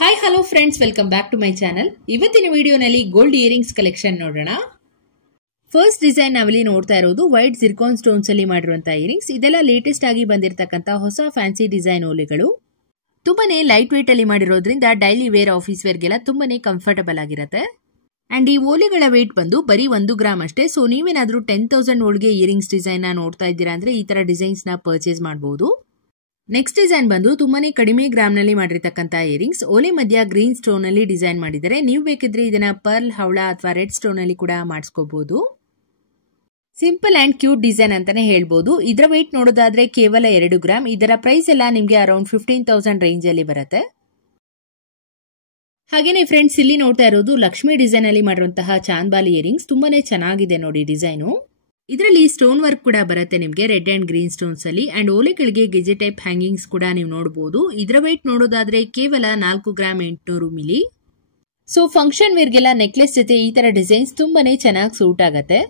Hi hello friends, welcome back to my channel. ಇವತ್ತಿನ ವಿಡಿಯೋನಲ್ಲಿ gold earrings collection ನೋಡೋಣ. First design ನಾವಿಲ್ಲಿ ನೋಡ್ತಾ ಇರೋದು ವೈಟ್ ಜಿರ್ಕಾನ್ ಸ್ಟೋನ್ಸ್ ಅಲ್ಲಿ ಮಾಡಿರುವಂತಹ ಇಯರಿಂಗ್ಸ್. ಇದೆಲ್ಲ ಲೇಟೆಸ್ಟ್ ಆಗಿ ಬಂದಿರತಕ್ಕಂತ ಹೊಸ ಫ್ಯಾನ್ಸಿ ಡಿಸೈನ್ ಓಲೆಗಳು. ತುಂಬಾನೇ ಲೈಟ್ ವೇಟ್ ಅಲ್ಲಿ ಮಾಡಿರೋದ್ರಿಂದ ಡೈಲಿ ವೇರ್, ಆಫೀಸ್ ವೇರ್ಗೆಲ್ಲ ತುಂಬಾನೇ ಕಂಫರ್ಟಬಲ್ ಆಗಿರುತ್ತೆ. ಅಂಡ್ ಈ ಓಲೆಗಳ ವೇಟ್ ಬಂದು ಬರೀ 1 ಗ್ರಾಮ್ ಅಷ್ಟೇ. ಸೊ ನೀವೇನಾದ್ರೂ 10,000 ಒಳಗೆ ಇಯರಿಂಗ್ಸ್ ಡಿಸೈನ್ ನ ನೋಡ್ತಾ ಇದ್ದೀರಾ ಅಂದ್ರೆ ಈ ತರ ಡಿಸೈನ್ಸ್ ನ ಪರ್ಚೇಸ್ ಮಾಡಬಹುದು. ನೆಕ್ಸ್ಟ್ ಡಿಸೈನ್ ಬಂದು ತುಂಬಾನೇ ಕಡಿಮೆ ಗ್ರಾಮ್ ನಲ್ಲಿ ಮಾಡಿರ್ತಕ್ಕಂತ ಇಯರಿಂಗ್ಸ್. ಓಲೆ ಮಧ್ಯ ಗ್ರೀನ್ ಸ್ಟೋನ್ ಅಲ್ಲಿ ಡಿಸೈನ್ ಮಾಡಿದರೆ, ನೀವು ಬೇಕಿದ್ರೆ ಇದನ್ನ ಪರ್ಲ್, ಹವಳ ಅಥವಾ ರೆಡ್ ಸ್ಟೋನ್ ಅಲ್ಲಿ ಕೂಡ ಮಾಡಿಸ್ಕೋಬಹುದು. ಸಿಂಪಲ್ ಅಂಡ್ ಕ್ಯೂಟ್ ಡಿಸೈನ್ ಅಂತಾನೆ ಹೇಳ್ಬೋದು. ಇದರ ವೇಟ್ ನೋಡೋದಾದ್ರೆ ಕೇವಲ 2 ಗ್ರಾಮ್. ಇದರ ಪ್ರೈಸ್ ಎಲ್ಲ ನಿಮ್ಗೆ ಅರೌಂಡ್ 15,000 ರೇಂಜ್ ಅಲ್ಲಿ ಬರುತ್ತೆ. ಹಾಗೇನೆ ಫ್ರೆಂಡ್ಸ್, ಇಲ್ಲಿ ನೋಡ್ತಾ ಇರೋದು ಲಕ್ಷ್ಮಿ ಡಿಸೈನ್ ಅಲ್ಲಿ ಮಾಡಿರುವಂತಹ ಚಾಂದ್ಬಾಲಿ ಇಯರಿಂಗ್ಸ್. ತುಂಬಾನೇ ಚೆನ್ನಾಗಿದೆ ನೋಡಿ ಡಿಸೈನು. ಇದರಲ್ಲಿ ಸ್ಟೋನ್ ವರ್ಕ್ ಕೂಡ ಬರುತ್ತೆ ನಿಮಗೆ, ರೆಡ್ ಅಂಡ್ ಗ್ರೀನ್ ಸ್ಟೋನ್ಸ್ ಅಲ್ಲಿ. ಅಂಡ್ ಓಲೆಗಳಿಗೆ ಗೆಜೆ ಟೈಪ್ ಹ್ಯಾಂಗಿಂಗ್ಸ್ ಕೂಡ ನೀವು ನೋಡಬಹುದು. ಇದರ ವೇಟ್ ನೋಡೋದಾದ್ರೆ ಕೇವಲ 4 ಗ್ರಾಮ್ 800 ಮಿಲಿ. ಸೊ ಫಂಕ್ಷನ್ ವೇರ್ಗೆಲ್ಲ ನೆಕ್ಲೆಸ್ ಜೊತೆ ಈ ತರ ಡಿಸೈನ್ಸ್ ತುಂಬಾನೇ ಚೆನ್ನಾಗಿ ಸೂಟ್ ಆಗುತ್ತೆ.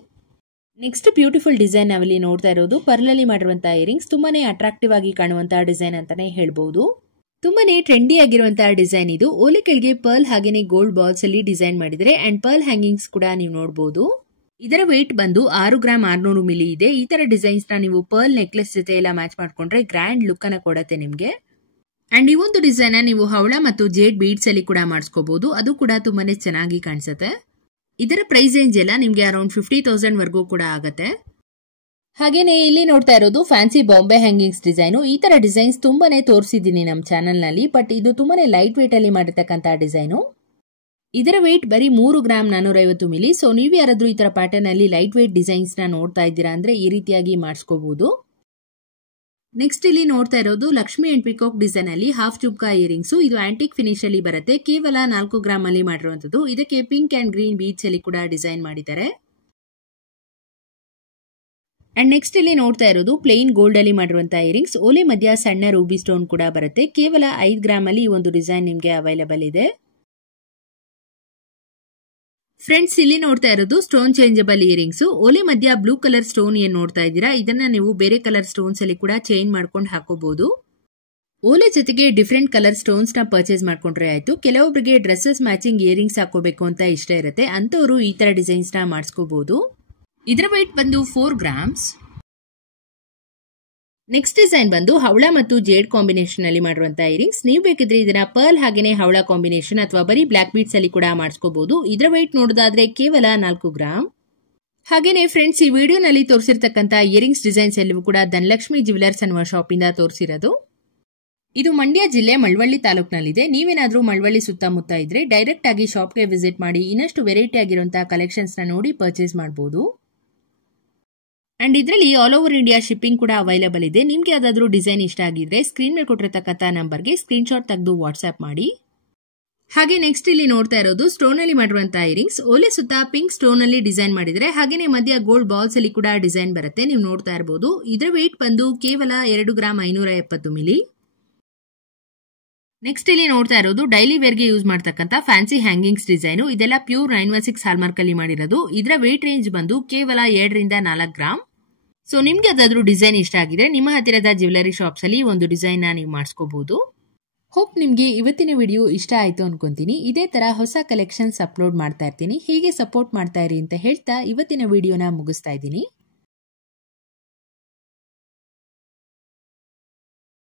ನೆಕ್ಸ್ಟ್ ಬ್ಯೂಟಿಫುಲ್ ಡಿಸೈನ್ ನಾವಿಲ್ಲಿ ನೋಡ್ತಾ ಇರೋದು ಪರ್ಲ್ ಅಲ್ಲಿ ಮಾಡಿರುವಂತಹ ಇಯರಿಂಗ್ಸ್. ತುಂಬಾನೇ ಅಟ್ರಾಕ್ಟಿವ್ ಆಗಿ ಕಾಣುವಂತಹ ಡಿಸೈನ್ ಅಂತಾನೆ ಹೇಳ್ಬಹುದು. ತುಂಬಾನೇ ಟ್ರೆಂಡಿ ಆಗಿರುವಂತಹ ಡಿಸೈನ್ ಇದು. ಓಲೆಗಳಿಗೆ ಪರ್ಲ್ ಹಾಗೇನೆ ಗೋಲ್ಡ್ ಬಾಲ್ಸ್ ಅಲ್ಲಿ ಡಿಸೈನ್ ಮಾಡಿದ್ರೆ ಅಂಡ್ ಪರ್ಲ್ ಹ್ಯಾಂಗಿಂಗ್ಸ್ ಕೂಡ ನೀವು ನೋಡಬಹುದು. ಇದರ ವೇಟ್ ಬಂದು 6 ಗ್ರಾಮ್ 600 ಮಿಲಿ ಇದೆ. ಈ ತರ ಡಿಸೈನ್ಸ್ ನ ನೀವು ಪರ್ಲ್ ನೆಕ್ಲೆಸ್ ಜೊತೆ ಎಲ್ಲ ಮ್ಯಾಚ್ ಮಾಡ್ಕೊಂಡ್ರೆ ಗ್ರ್ಯಾಂಡ್ ಲುಕ್ ಅನ್ನ ಕೊಡುತ್ತೆ ನಿಮ್ಗೆ. ಅಂಡ್ ಈ ಒಂದು ಡಿಸೈನ್ ನೀವು ಹವಳ ಮತ್ತು ಜೇಡ್ ಬೀಡ್ಸ್ ಅಲ್ಲಿ ಕೂಡ ಮಾಡಿಸ್ಕೋಬಹುದು. ಅದು ಕೂಡ ತುಂಬಾನೇ ಚೆನ್ನಾಗಿ ಕಾಣಿಸುತ್ತೆ. ಇದರ ಪ್ರೈಸ್ ರೇಂಜ್ ಎಲ್ಲ ನಿಮ್ಗೆ ಅರೌಂಡ್ 50,000 ವರ್ಗೂ ಕೂಡ ಆಗುತ್ತೆ. ಹಾಗೇನೆ ಇಲ್ಲಿ ನೋಡ್ತಾ ಇರೋದು ಫ್ಯಾನ್ಸಿ ಬಾಂಬೆ ಹ್ಯಾಂಗಿಂಗ್ಸ್ ಡಿಸೈನ್. ಈ ತರ ಡಿಸೈನ್ಸ್ ತುಂಬಾನೇ ತೋರಿಸಿದ್ದೀನಿ ನಮ್ಮ ಚಾನೆಲ್ ನಲ್ಲಿ, ಬಟ್ ಇದು ತುಂಬಾನೇ ಲೈಟ್ ವೇಟ್ ಅಲ್ಲಿ ಮಾಡಿರ್ತಕ್ಕಂತ ಡಿಸೈನು. ಇದರ ವೇಟ್ ಬರೀ 3 ಗ್ರಾಮ್ 450 ಮಿಲಿ. ಸೊ ನೀವು ಯಾರಾದ್ರೂ ಈ ತರ ಪ್ಯಾಟರ್ನ್ ಅಲ್ಲಿ ಲೈಟ್ ವೇಟ್ ಡಿಸೈನ್ಸ್ ನ ನೋಡ್ತಾ ಇದ್ದೀರಾ ಅಂದ್ರೆ ಈ ರೀತಿಯಾಗಿ ಮಾಡಿಸ್ಕೋಬಹುದು. ನೆಕ್ಸ್ಟ್ ಇಲ್ಲಿ ನೋಡ್ತಾ ಇರೋದು ಲಕ್ಷ್ಮಿ ಅಂಡ್ ಪಿಕಾಕ್ ಡಿಸೈನ್ ಅಲ್ಲಿ ಹಾಫ್ ಜುಬ್ಕಾ ಇಯರಿಂಗ್ಸ್. ಇದು ಆಂಟಿಕ್ ಫಿನಿಶ್ ಅಲ್ಲಿ ಬರುತ್ತೆ. ಕೇವಲ 4 ಗ್ರಾಮ್ ಅಲ್ಲಿ ಮಾಡಿರುವಂತದ್ದು. ಇದಕ್ಕೆ ಪಿಂಕ್ ಅಂಡ್ ಗ್ರೀನ್ ಬೀಡ್ಸ್ ಅಲ್ಲಿ ಕೂಡ ಡಿಸೈನ್ ಮಾಡಿದ್ದಾರೆ. ಅಂಡ್ ನೆಕ್ಸ್ಟ್ ಇಲ್ಲಿ ನೋಡ್ತಾ ಇರೋದು ಪ್ಲೇನ್ ಗೋಲ್ಡ್ ಅಲ್ಲಿ ಮಾಡಿರುವಂತಹ ಇಯರಿಂಗ್ಸ್. ಓಲೆ ಮಧ್ಯ ಸಣ್ಣ ರೂಬಿ ಸ್ಟೋನ್ ಕೂಡ ಬರುತ್ತೆ. ಕೇವಲ 5 ಗ್ರಾಮ್ ಅಲ್ಲಿ ಈ ಒಂದು ಡಿಸೈನ್ ನಿಮ್ಗೆ ಅವೈಲೇಬಲ್ ಇದೆ. ಫ್ರೆಂಡ್ಸ್, ಇಲ್ಲಿ ನೋಡ್ತಾ ಇರೋದು ಸ್ಟೋನ್ ಚೇಂಜಬಲ್ ಇಯರಿಂಗ್ಸ್. ಓಲೆ ಮಧ್ಯ ಬ್ಲೂ ಕಲರ್ ಸ್ಟೋನ್ ಏನ್ ನೋಡ್ತಾ ಇದ್ದೀರಾ, ಇದನ್ನ ನೀವು ಬೇರೆ ಕಲರ್ ಸ್ಟೋನ್ಸ್ ಅಲ್ಲಿ ಕೂಡ ಚೇಂಜ್ ಮಾಡ್ಕೊಂಡು ಹಾಕೋಬಹುದು. ಓಲೆ ಜೊತೆಗೆ ಡಿಫ್ರೆಂಟ್ ಕಲರ್ ಸ್ಟೋನ್ಸ್ ನ ಪರ್ಚೇಸ್ ಮಾಡ್ಕೊಂಡ್ರೆ ಆಯ್ತು. ಕೆಲವೊಬ್ಬರಿಗೆ ಡ್ರೆಸ್ಸಸ್ ಮ್ಯಾಚಿಂಗ್ ಇಯರಿಂಗ್ಸ್ ಹಾಕೋಬೇಕು ಅಂತ ಇಷ್ಟ ಇರುತ್ತೆ, ಅಂತವರು ಈ ತರ ಡಿಸೈನ್ಸ್ ನ ಮಾಡಿಸ್ಕೋಬಹುದು. ಇದರ ವೇಟ್ ಬಂದು 4 ಗ್ರಾಮ್ಸ್. ನೆಕ್ಸ್ಟ್ ಡಿಸೈನ್ ಬಂದು ಹವಳ ಮತ್ತು ಜೇಡ್ ಕಾಂಬಿನೇಷನ್ ಅಲ್ಲಿ ಮಾಡಿರುವಂತಹ ಇಯರಿಂಗ್ಸ್. ನೀವು ಬೇಕಿದ್ರೆ ಇದನ್ನ ಪರ್ಲ್ ಹಾಗೇನೆ ಹವಳ ಕಾಂಬಿನೇಷನ್ ಅಥವಾ ಬರೀ ಬ್ಲಾಕ್ ಬೀಡ್ಸ್ ಅಲ್ಲಿ ಕೂಡ ಮಾಡಿಸ್ಕೋಬಹುದು. ಇದರ ವೇಟ್ ನೋಡೋದಾದ್ರೆ ಕೇವಲ 4 ಗ್ರಾಮ್. ಹಾಗೇನೆ ಫ್ರೆಂಡ್ಸ್, ಈ ವಿಡಿಯೋನಲ್ಲಿ ತೋರಿಸಿರ್ತಕ್ಕಂಥ ಇಯರಿಂಗ್ಸ್ ಡಿಸೈನ್ಸ್ ಎಲ್ಲವೂ ಕೂಡ ಧನಲಕ್ಷ್ಮಿ ಜ್ಯುವೆಲರ್ಸ್ ಅನ್ನುವ ಶಾಪ್ ಇಂದ ತೋರಿಸಿರೋದು. ಇದು ಮಂಡ್ಯ ಜಿಲ್ಲೆ ಮಳವಳ್ಳಿ ತಾಲೂಕಿನಲ್ಲಿದೆ. ನೀವೇನಾದ್ರೂ ಮಳವಳ್ಳಿ ಸುತ್ತಮುತ್ತ ಇದ್ರೆ ಡೈರೆಕ್ಟ್ ಆಗಿ ಶಾಪ್ಗೆ ವಿಸಿಟ್ ಮಾಡಿ ಇನ್ನಷ್ಟು ವೆರೈಟಿ ಆಗಿರುವಂತಹ ಕಲೆಕ್ಷನ್ಸ್ ನ ನೋಡಿ ಪರ್ಚೇಸ್ ಮಾಡಬಹುದು. ಅಂಡ್ ಇದರಲ್ಲಿ ಆಲ್ ಓವರ್ ಇಂಡಿಯಾ ಶಿಪ್ಪಿಂಗ್ ಕೂಡ ಅವೈಲೇಬಲ್ ಇದೆ. ನಿಮ್ಗೆ ಯಾವ್ದಾದ್ರು ಡಿಸೈನ್ ಇಷ್ಟ ಆಗಿದ್ರೆ ಸ್ಕ್ರೀನ್ ಮೇಲೆ ಕೊಟ್ಟಿರ್ತಕ್ಕಂಥ ನಂಬರ್ಗೆ ಸ್ಕ್ರೀನ್ ಶಾಟ್ ತೆಗೆದು ವಾಟ್ಸ್ಆಪ್ ಮಾಡಿ. ಹಾಗೆ ನೆಕ್ಸ್ಟ್ ಇಲ್ಲಿ ನೋಡ್ತಾ ಇರೋದು ಸ್ಟೋನ್ ಅಲ್ಲಿ ಮಾಡಿರುವಂತಹ ಇಯರಿಂಗ್ಸ್. ಓಲೆ ಸುತ್ತ ಪಿಂಕ್ ಸ್ಟೋನ್ ಅಲ್ಲಿ ಡಿಸೈನ್ ಮಾಡಿದ್ರೆ, ಹಾಗೇನೆ ಮಧ್ಯ ಗೋಲ್ಡ್ ಬಾಲ್ಸ್ ಅಲ್ಲಿ ಕೂಡ ಡಿಸೈನ್ ಬರುತ್ತೆ. ನೀವು ನೋಡ್ತಾ ಇರಬಹುದು. ಇದರ ವೇಟ್ ಬಂದು ಕೇವಲ 2 ಗ್ರಾಮ್ 570 ಮಿಲಿ. ನೆಕ್ಸ್ಟ್ ಇಲ್ಲಿ ನೋಡ್ತಾ ಇರೋದು ಡೈಲಿ ವೇರ್ಗೆ ಯೂಸ್ ಮಾಡ್ತಕ್ಕಂಥ ಫ್ಯಾನ್ಸಿ ಹ್ಯಾಂಗಿಂಗ್ಸ್ ಡಿಸೈನ್. ಇದೆಲ್ಲ ಪ್ಯೂರ್ 916 ಹಾಲ್ಮಾರ್ಕ್ ಅಲ್ಲಿ ಮಾಡಿರೋದು. ಇದರ ವೇಟ್ ರೇಂಜ್ ಬಂದು ಕೇವಲ 2 ರಿಂದ 4 ಗ್ರಾಮ್. ಸೊ ನಿಮ್ಗೆ ಯಾವ್ದಾದ್ರು ಡಿಸೈನ್ ಇಷ್ಟ ಆಗಿದ್ರೆ ನಿಮ್ಮ ಹತ್ತಿರದ ಜ್ಯುವೆಲರಿ ಶಾಪ್ಸ್ ಅಲ್ಲಿ ಒಂದು ಡಿಸೈನ್ ನ ನೀವು ಮಾಡಿಸ್ಕೋಬಹುದು. ಹೋಪ್ ನಿಮ್ಗೆ ಇವತ್ತಿನ ವಿಡಿಯೋ ಇಷ್ಟ ಆಯ್ತು ಅನ್ಕೊಂತೀನಿ. ಇದೇ ತರ ಹೊಸ ಕಲೆಕ್ಷನ್ಸ್ ಅಪ್ಲೋಡ್ ಮಾಡ್ತಾ ಇರ್ತೀನಿ. ಹೀಗೆ ಸಪೋರ್ಟ್ ಮಾಡ್ತಾ ಇರಿ ಅಂತ ಹೇಳ್ತಾ ಇವತ್ತಿನ ವಿಡಿಯೋನ ಮುಗಿಸ್ತಾ ಇದ್ದೀನಿ.